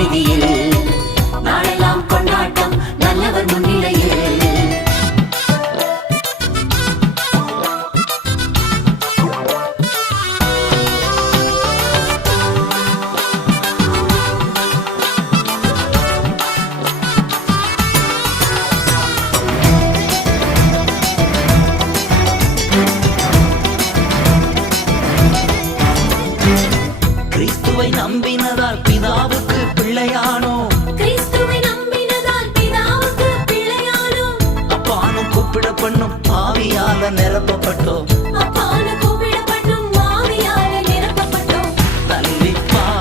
சந்நிதியில் நாளெல்லாம் கொண்டாட்டம் நல்லவர் முன்னிலையில். கிறிஸ்துவை நம்பினதால் பிதாவுக்கு பிள்ளையானோ, கிறிஸ்துவை நம்பினதால் பிதாவுக்கு பிள்ளையானோம். அப்பானும் கூப்பிடப்பண்ணும் ஆவியால நிரப்பப்பட்டோம்.